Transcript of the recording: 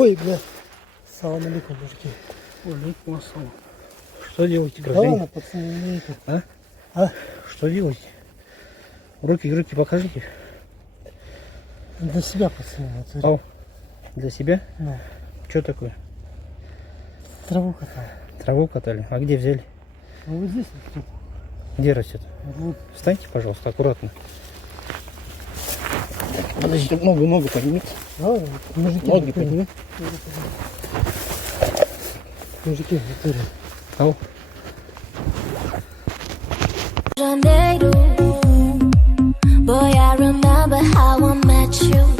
Ой, бля. Салам алейкум, мужики. Алейкум ассалам. Что делаете, Да граждане? ладно, пацаны, не это. А? А? Что делаете? Руки покажите. Для себя, пацаны. Вот, О, для себя? ну, Что такое? траву катал. Траву катали? А где взяли? Ну вот здесь вот. Где растет? Вот. Встаньте, пожалуйста, аккуратно. Подождите, ногу поднимите. Ладно, мужики. Ноги вот, подними. Мужики, вот, Ау. Boy, I remember how I met you.